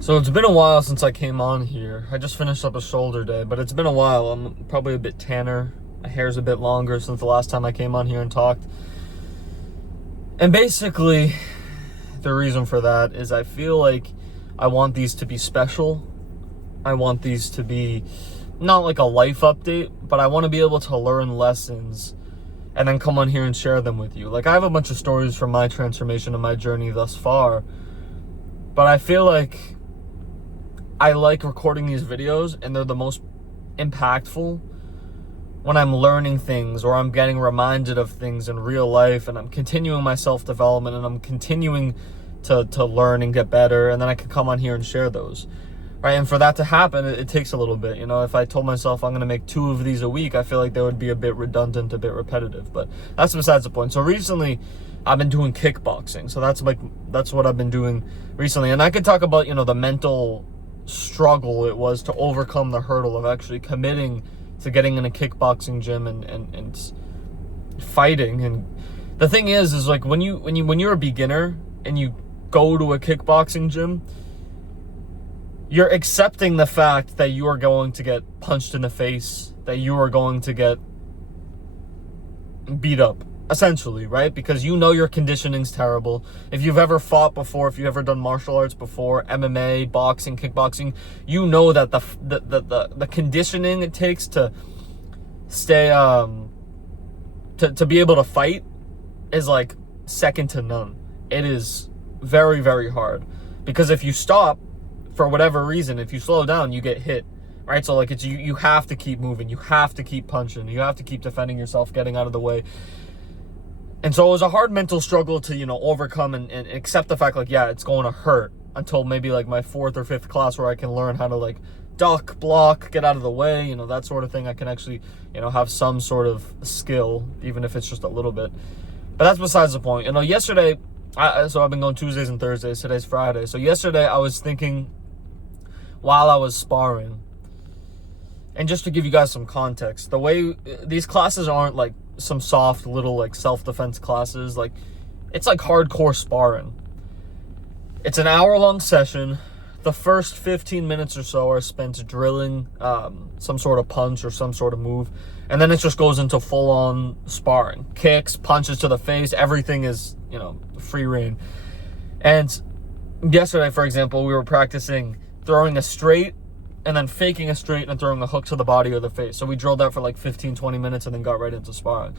So it's been a while since I came on here. I just finished up a shoulder day, but it's been a while. I'm probably a bit tanner. My hair's a bit longer since the last time I came on here and talked. And basically, the reason for that is I feel like I want these to be special. I want these to be not like a life update, but I want to be able to learn lessons and then come on here and share them with you. Like, I have a bunch of stories from my transformation and my journey thus far, but I feel like I like recording these videos, and they're the most impactful when I'm learning things or I'm getting reminded of things in real life, and I'm continuing my self-development, and I'm continuing to learn and get better, and then I can come on here and share those, right? And for that to happen, it takes a little bit. You know, if I told myself I'm going to make 2 of these a week, I feel like that would be a bit redundant, a bit repetitive, but that's besides the point. So recently, I've been doing kickboxing. So that's what I've been doing recently. And I could talk about, the mental struggle it was to overcome the hurdle of actually committing to getting in a kickboxing gym and fighting. And the thing is like when you're a beginner and you go to a kickboxing gym, you're accepting the fact that you are going to get punched in the face, that you are going to get beat up, essentially, right? Because your conditioning's terrible. If you've ever fought before, if you've ever done martial arts before, MMA, boxing, kickboxing, you know that the conditioning it takes to stay to be able to fight is like second to none. It is very, very hard, because if you stop for whatever reason, if you slow down, you get hit, right? So like you have to keep moving, you have to keep punching, you have to keep defending yourself, getting out of the way. And so it was a hard mental struggle to, overcome and accept the fact, like, yeah, it's going to hurt, until maybe like my 4th or 5th class, where I can learn how to like duck, block, get out of the way, that sort of thing. I can actually, have some sort of skill, even if it's just a little bit. But that's besides the point. Yesterday, so I've been going Tuesdays and Thursdays. Today's Friday. So yesterday I was thinking while I was sparring, and just to give you guys some context, the way these classes aren't like some soft little like self-defense classes. Like, it's like hardcore sparring. It's an hour-long session. The first 15 minutes or so are spent drilling some sort of punch or some sort of move, and then it just goes into full-on sparring. Kicks, punches to the face, everything is, free reign. And yesterday, for example, we were practicing throwing a straight and then faking a straight and throwing a hook to the body or the face. So we drilled that for like 15-20 minutes and then got right into sparring.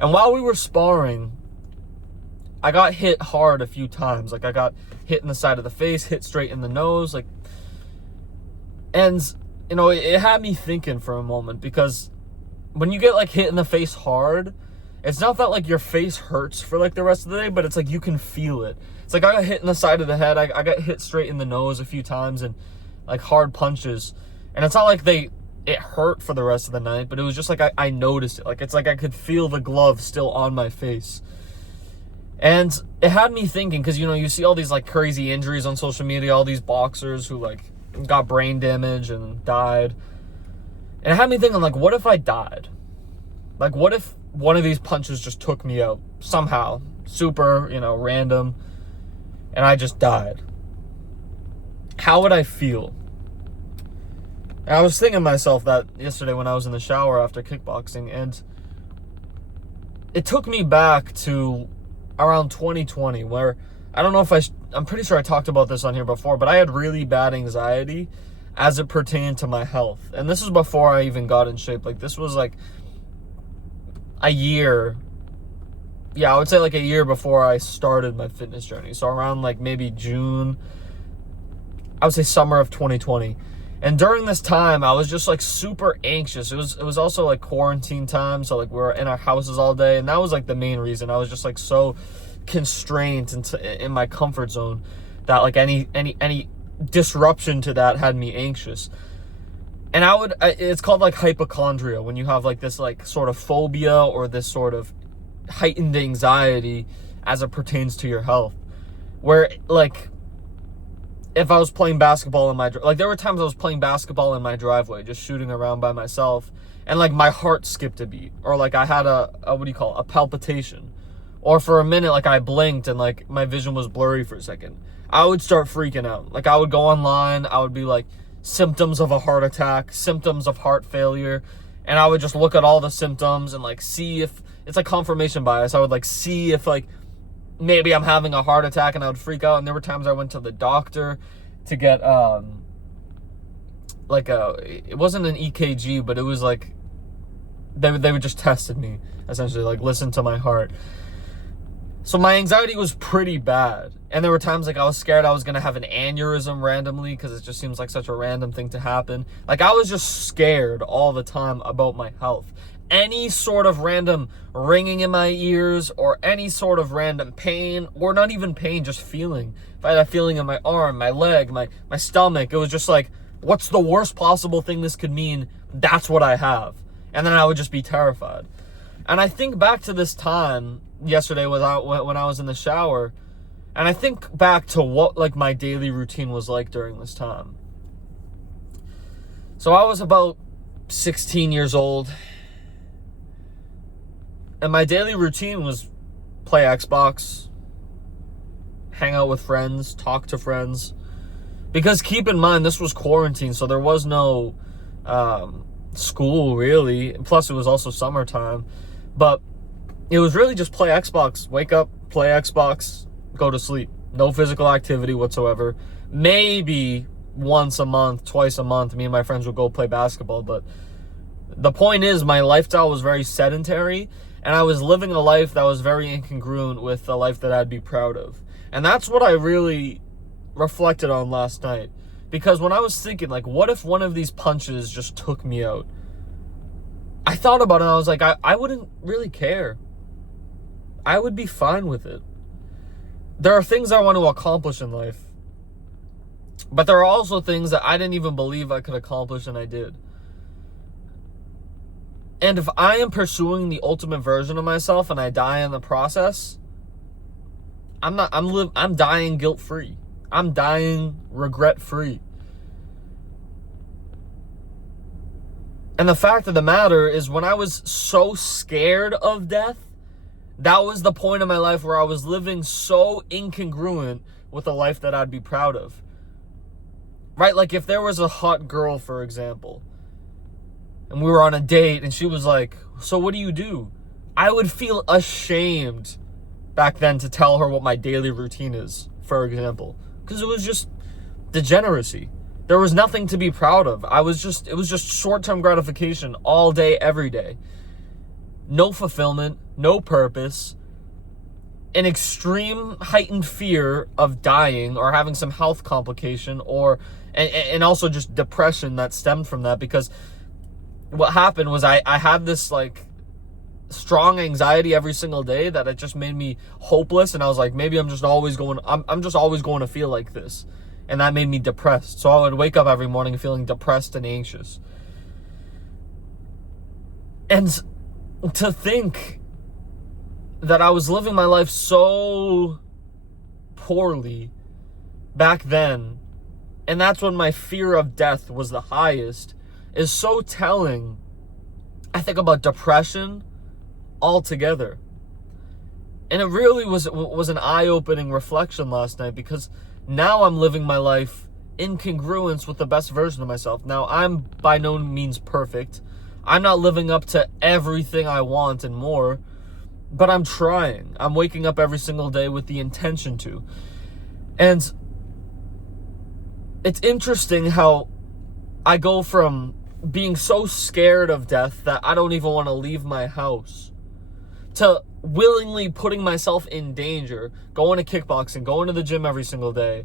And while we were sparring, I got hit hard a few times. Like, I got hit in the side of the face, hit straight in the nose, and it had me thinking for a moment, because when you get like hit in the face hard, it's not that like your face hurts for like the rest of the day, but it's like you can feel it. It's like I got hit in the side of the head, I got hit straight in the nose a few times, and like hard punches, and it's not like it hurt for the rest of the night, but it was just like I noticed it. Like, it's like I could feel the glove still on my face. And it had me thinking, because you see all these like crazy injuries on social media, all these boxers who like got brain damage and died. And it had me thinking, like, what if I died? Like, what if one of these punches just took me out somehow, super, random, and I just died? How would I feel? And I was thinking to myself that yesterday when I was in the shower after kickboxing, and it took me back to around 2020, where I don't know if I'm pretty sure I talked about this on here before, but I had really bad anxiety as it pertained to my health. And this was before I even got in shape. Like, this was like a year. Yeah, I would say like a year before I started my fitness journey. So around like maybe June, I would say summer of 2020. And during this time, I was just like super anxious. It was also like quarantine time, so like we were in our houses all day, and that was like the main reason. I was just like so constrained in my comfort zone that like any disruption to that had me anxious. And it's called like hypochondria, when you have like this like sort of phobia or this sort of heightened anxiety as it pertains to your health, where like if I was playing basketball in there were times I was playing basketball in my driveway, just shooting around by myself, and like my heart skipped a beat, or like I had a palpitation, or for a minute like I blinked and like my vision was blurry for a second. I would start freaking out. Like, I would go online, I would be like, symptoms of a heart attack, symptoms of heart failure, and I would just look at all the symptoms and like see if it's like confirmation bias. I would like see if like maybe I'm having a heart attack, and I would freak out. And there were times I went to the doctor to get it wasn't an EKG, but it was like they would just tested me, essentially, like listen to my heart. So my anxiety was pretty bad. And there were times like I was scared I was going to have an aneurysm randomly, because it just seems like such a random thing to happen. Like, I was just scared all the time about my health. Any sort of random ringing in my ears, or any sort of random pain, or not even pain, just feeling. If I had a feeling in my arm, my leg, my stomach, it was just like, what's the worst possible thing this could mean? That's what I have. And then I would just be terrified. And I think back to this time yesterday when I was in the shower, and I think back to what like my daily routine was like during this time. So I was about 16 years old, and my daily routine was play Xbox, hang out with friends, talk to friends. Because keep in mind, this was quarantine, so there was no school really. Plus, it was also summertime. But it was really just play Xbox, wake up, play Xbox, go to sleep. No physical activity whatsoever. Maybe once a month, twice a month, me and my friends would go play basketball. But the point is, my lifestyle was very sedentary, and I was living a life that was very incongruent with the life that I'd be proud of. And that's what I really reflected on last night. Because when I was thinking, like, what if one of these punches just took me out? I thought about it, and I was like, I wouldn't really care. I would be fine with it. There are things I want to accomplish in life, but there are also things that I didn't even believe I could accomplish, and I did. And if I am pursuing the ultimate version of myself and I die in the process, I'm dying guilt-free. I'm dying regret-free. And the fact of the matter is, when I was so scared of death, that was the point in my life where I was living so incongruent with a life that I'd be proud of. Right? Like, if there was a hot girl, for example, and we were on a date, and she was like, so what do you do? I would feel ashamed back then to tell her what my daily routine is, for example. Because it was just degeneracy. There was nothing to be proud of. It was just short-term gratification all day, every day. No fulfillment, no purpose, an extreme heightened fear of dying or having some health complication, and also just depression that stemmed from that. Because what happened was I had this like strong anxiety every single day that it just made me hopeless, and I was like, maybe I'm just always going to feel like this. And that made me depressed. So I would wake up every morning feeling depressed and anxious. And to think that I was living my life so poorly back then, and that's when my fear of death was the highest, is so telling, I think, about depression altogether. And it really was an eye-opening reflection last night, because now I'm living my life in congruence with the best version of myself. Now, I'm by no means perfect. I'm not living up to everything I want and more, but I'm trying. I'm waking up every single day with the intention to. And it's interesting how I go from being so scared of death that I don't even want to leave my house, to willingly putting myself in danger, going to kickboxing, going to the gym every single day,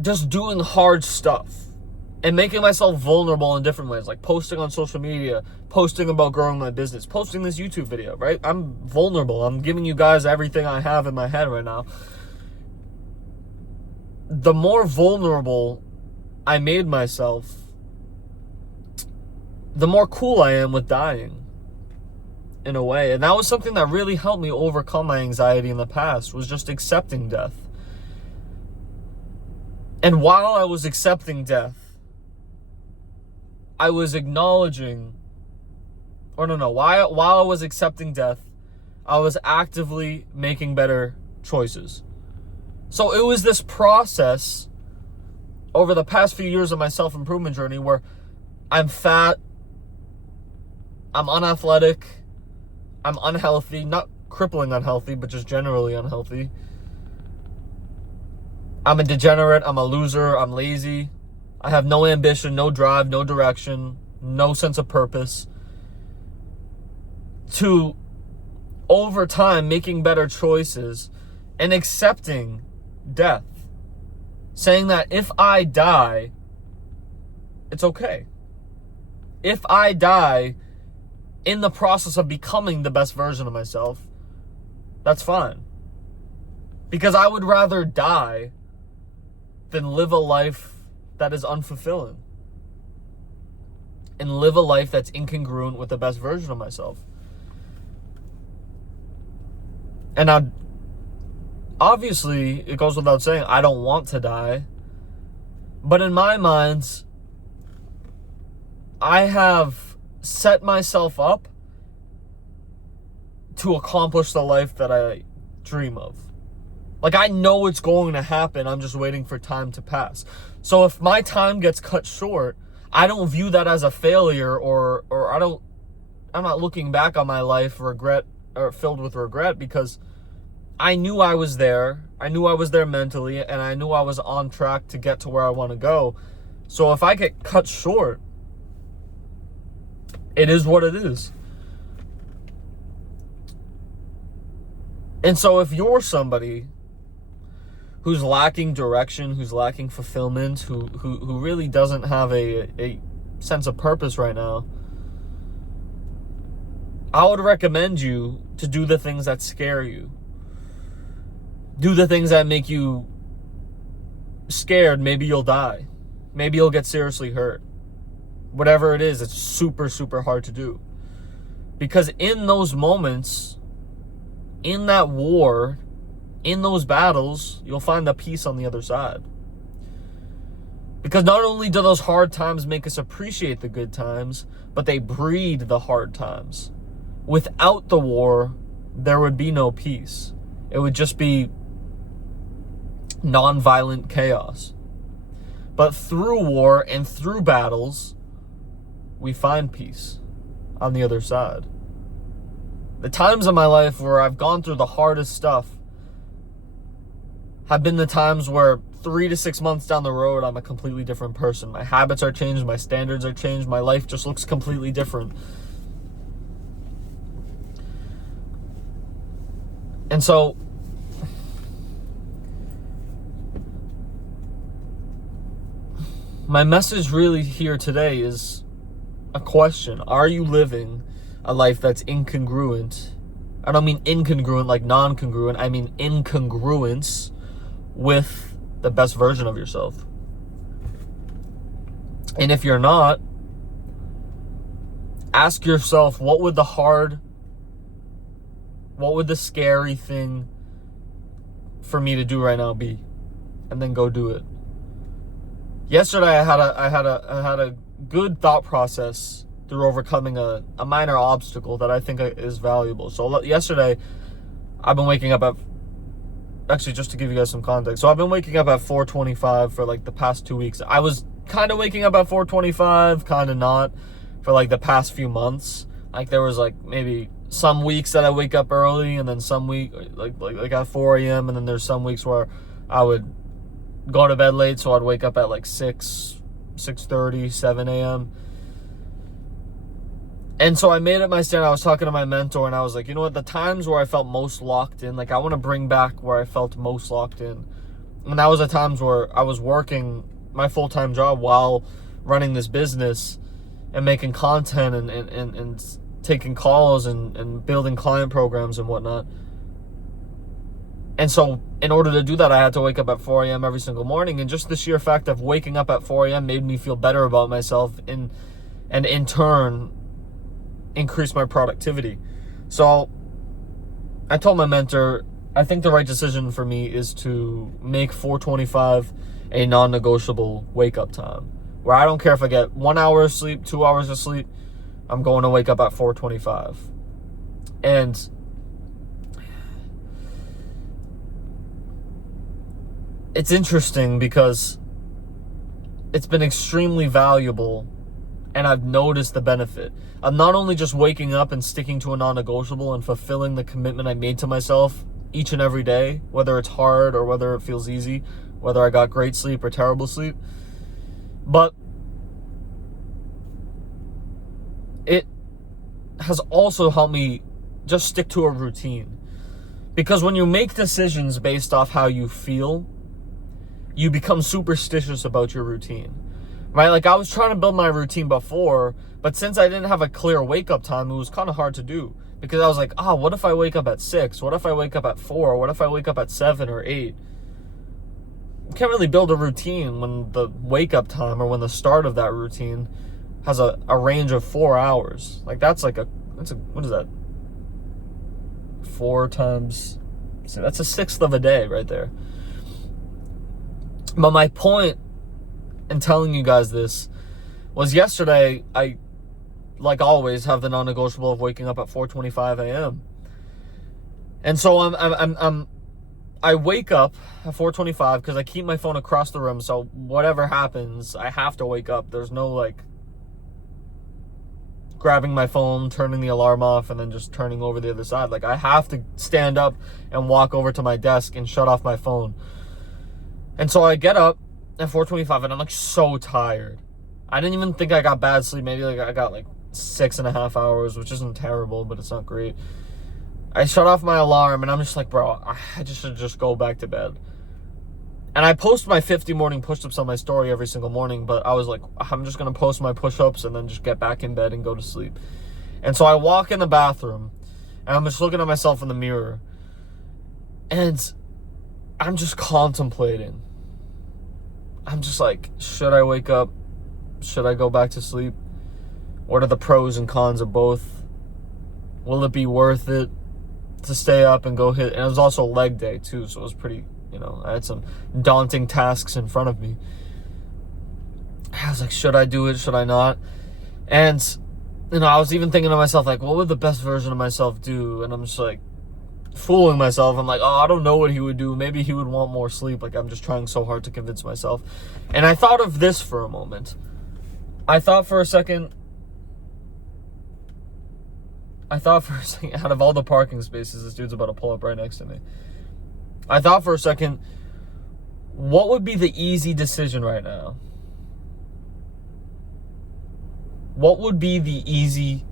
just doing hard stuff and making myself vulnerable in different ways, like posting on social media, posting about growing my business, posting this YouTube video, right? I'm vulnerable. I'm giving you guys everything I have in my head right now. The more vulnerable I made myself, the more cool I am with dying, in a way. And that was something that really helped me overcome my anxiety in the past, was just accepting death. And while I was accepting death, I was acknowledging, while I was accepting death, I was actively making better choices. So it was this process over the past few years of my self-improvement journey where I'm fat, I'm unathletic, I'm unhealthy, not crippling unhealthy, but just generally unhealthy. I'm a degenerate, I'm a loser, I'm lazy. I have no ambition, no drive, no direction, no sense of purpose. To, over time, making better choices and accepting death. Saying that if I die, it's okay. If I die in the process of becoming the best version of myself, that's fine. Because I would rather die than live a life that is unfulfilling. And live a life that's incongruent with the best version of myself. And now, obviously, it goes without saying, I don't want to die. But in my mind, I have set myself up to accomplish the life that I dream of. Like, I know it's going to happen. I'm just waiting for time to pass. So if my time gets cut short, I don't view that as a failure, or I'm not looking back on my life filled with regret, because I knew I was there. I knew I was there mentally, and I knew I was on track to get to where I want to go. So if I get cut short, it is what it is. And so if you're somebody who's lacking direction, who's lacking fulfillment, who really doesn't have a sense of purpose right now, I would recommend you to do the things that scare you. Do the things that make you scared. Maybe you'll die. Maybe you'll get seriously hurt. Whatever it is, it's super, super hard to do. Because in those moments, in that war, in those battles, you'll find the peace on the other side. Because not only do those hard times make us appreciate the good times, but they breed the hard times. Without the war, there would be no peace. It would just be non-violent chaos. But through war and through battles, we find peace on the other side. The times in my life where I've gone through the hardest stuff have been the times where 3 to 6 months down the road, I'm a completely different person. My habits are changed, my standards are changed, my life just looks completely different. And so, my message really here today is a question. Are you living a life that's incongruent? I don't mean incongruent like non-congruent. I mean incongruence with the best version of yourself. And if you're not, ask yourself, what would the scary thing for me to do right now be? And then go do it. Yesterday I had a good thought process through overcoming a minor obstacle that I think is valuable. So yesterday, I've been waking up at, actually, just to give you guys some context, so I've been waking up at 4:25 for like the past 2 weeks. I was kind of waking up at 4:25, kind of not, for like the past few months. Like there was like maybe some weeks that I wake up early, and then some week like at 4 a.m. and then there's some weeks where I would go to bed late, so I'd wake up at like 6:30, 7 a.m. And so I made it my stand. I was talking to my mentor, and I was like, you know what, the times where I felt most locked in, like I want to bring back where I felt most locked in. And that was the times where I was working my full-time job while running this business and making content and taking calls and building client programs and whatnot. And so in order to do that, I had to wake up at 4 a.m. every single morning. And just the sheer fact of waking up at 4 a.m. made me feel better about myself, and in turn increase my productivity. So I told my mentor, I think the right decision for me is to make 4:25 a non-negotiable wake-up time, where I don't care if I get 1 hour of sleep, 2 hours of sleep, I'm going to wake up at 4:25. And it's interesting because it's been extremely valuable, and I've noticed the benefit of not only just waking up and sticking to a non-negotiable and fulfilling the commitment I made to myself each and every day, whether it's hard or whether it feels easy, whether I got great sleep or terrible sleep, but it has also helped me just stick to a routine. Because when you make decisions based off how you feel, you become superstitious about your routine, right? Like, I was trying to build my routine before, but since I didn't have a clear wake-up time, it was kind of hard to do. Because I was like, what if I wake up at 6? What if I wake up at 4? What if I wake up at 7 or 8? You can't really build a routine when the wake-up time or when the start of that routine has a range of 4 hours. Like, that's what is that? 4 times, so that's a sixth of a day right there. But my point in telling you guys this was yesterday, I, like always, have the non-negotiable of waking up at 4:25 a.m. And so I wake up at 4:25 because I keep my phone across the room, so whatever happens, I have to wake up. There's no, like, grabbing my phone, turning the alarm off, and then just turning over the other side. Like, I have to stand up and walk over to my desk and shut off my phone. And so I get up at 4:25, and I'm, like, so tired. I didn't even think I got bad sleep. Maybe, like, I got, like, 6.5 hours, which isn't terrible, but it's not great. I shut off my alarm, and I'm just like, bro, I just should just go back to bed. And I post my 50 morning push-ups on my story every single morning, but I was like, I'm just going to post my push-ups and then just get back in bed and go to sleep. And so I walk in the bathroom, and I'm just looking at myself in the mirror, and I'm just contemplating. I'm just like, should I wake up? Should I go back to sleep? What are the pros and cons of both? Will it be worth it to stay up and go hit? And it was also leg day too, so it was pretty, I had some daunting tasks in front of me. I was like, should I do it? Should I not? And, I was even thinking to myself, like, what would the best version of myself do? And I'm just like, fooling myself. I'm like, I don't know what he would do. Maybe he would want more sleep. Like, I'm just trying so hard to convince myself. And I thought of this for a moment. I thought for a second, out of all the parking spaces, this dude's about to pull up right next to me. I thought for a second, what would be the easy decision right now? What would be the easy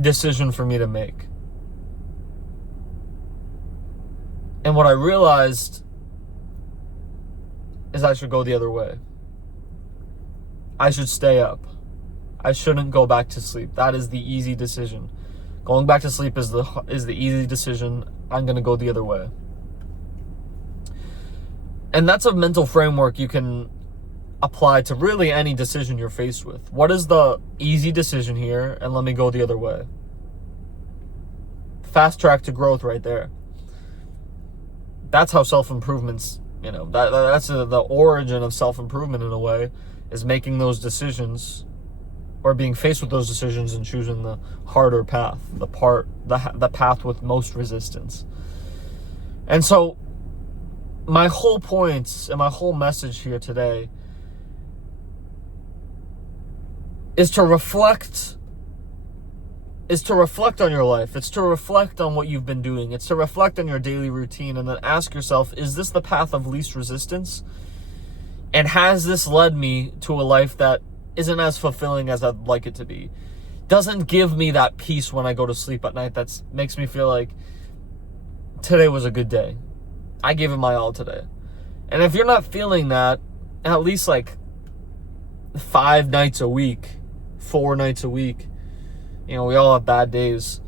decision for me to make? And what I realized is I should go the other way. I should stay up. I shouldn't go back to sleep. That is the easy decision. Going back to sleep is the easy decision. I'm going to go the other way. And that's a mental framework you can apply to really any decision you're faced with. What is the easy decision here? And let me go the other way. Fast track to growth right there. That's how self-improvement's, that's the origin of self-improvement in a way, is making those decisions or being faced with those decisions and choosing the harder path, the path with most resistance. And so my whole point and my whole message here today is to reflect on your life. It's to reflect on what you've been doing. It's to reflect on your daily routine and then ask yourself, is this the path of least resistance? And has this led me to a life that isn't as fulfilling as I'd like it to be? Doesn't give me that peace when I go to sleep at night that makes me feel like today was a good day. I gave it my all today. And if you're not feeling that, at least like 5 nights a week, 4 nights a week, we all have bad days.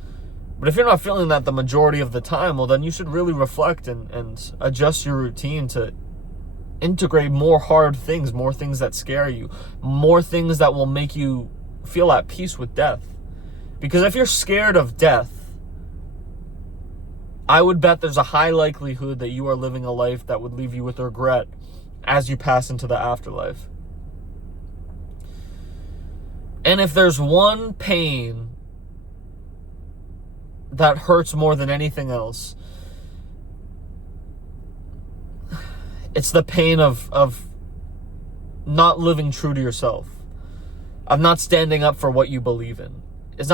But if you're not feeling that the majority of the time, well, then you should really reflect and adjust your routine to integrate more hard things, more things that scare you, more things that will make you feel at peace with death. Because if you're scared of death, I would bet there's a high likelihood that you are living a life that would leave you with regret as you pass into the afterlife. And if there's one pain that hurts more than anything else, It's the pain of not living true to yourself, of not standing up for what you believe in. It's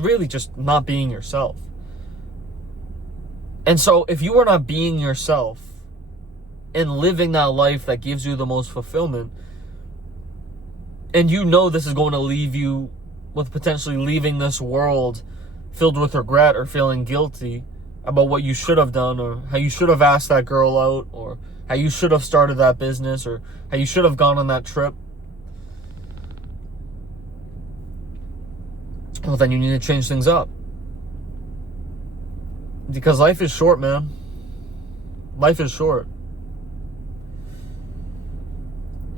really just not being yourself. And so if you are not being yourself and living that life that gives you the most fulfillment, and you know this is going to leave you with potentially leaving this world filled with regret or feeling guilty about what you should have done, or how you should have asked that girl out, or how you should have started that business, or how you should have gone on that trip, well, then you need to change things up. Because life is short, man. Life is short.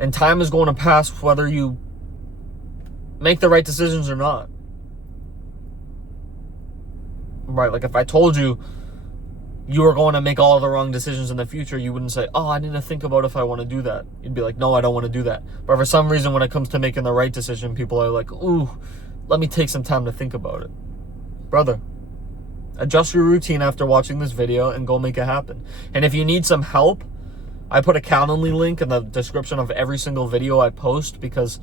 And time is going to pass whether you make the right decisions or not. Right, like if I told you you were going to make all the wrong decisions in the future, you wouldn't say, oh, I need to think about if I want to do that. You'd be like, no, I don't want to do that. But for some reason, when it comes to making the right decision, people are like, ooh, let me take some time to think about it. Brother, adjust your routine after watching this video and go make it happen. And if you need some help, I put a Calendly link in the description of every single video I post, because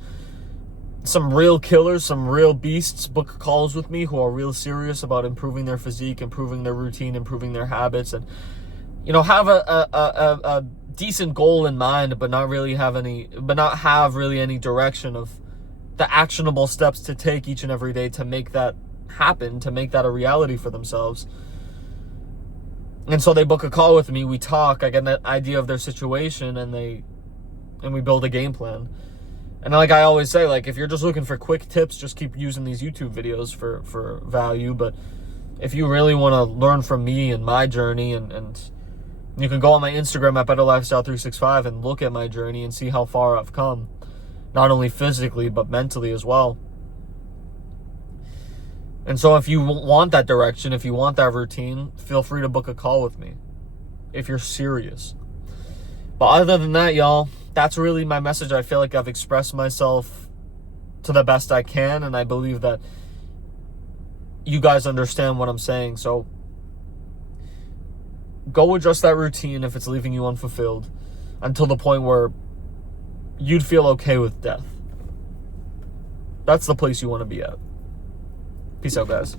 some real killers, some real beasts book calls with me who are real serious about improving their physique, improving their routine, improving their habits, and, you know, have a decent goal in mind, but not have really any direction of the actionable steps to take each and every day to make that happen, to make that a reality for themselves. And so they book a call with me, we talk, I get an idea of their situation, and we build a game plan. And like I always say, like, if you're just looking for quick tips, just keep using these YouTube videos for value. But if you really want to learn from me and my journey, and you can go on my Instagram at BetterLifestyle365 and look at my journey and see how far I've come, not only physically, but mentally as well. And so if you want that direction, if you want that routine, feel free to book a call with me if you're serious. But other than that, y'all, that's really my message. I feel like I've expressed myself to the best I can, and I believe that you guys understand what I'm saying. So go adjust that routine if it's leaving you unfulfilled, until the point where you'd feel okay with death. That's the place you want to be at. Peace out, guys.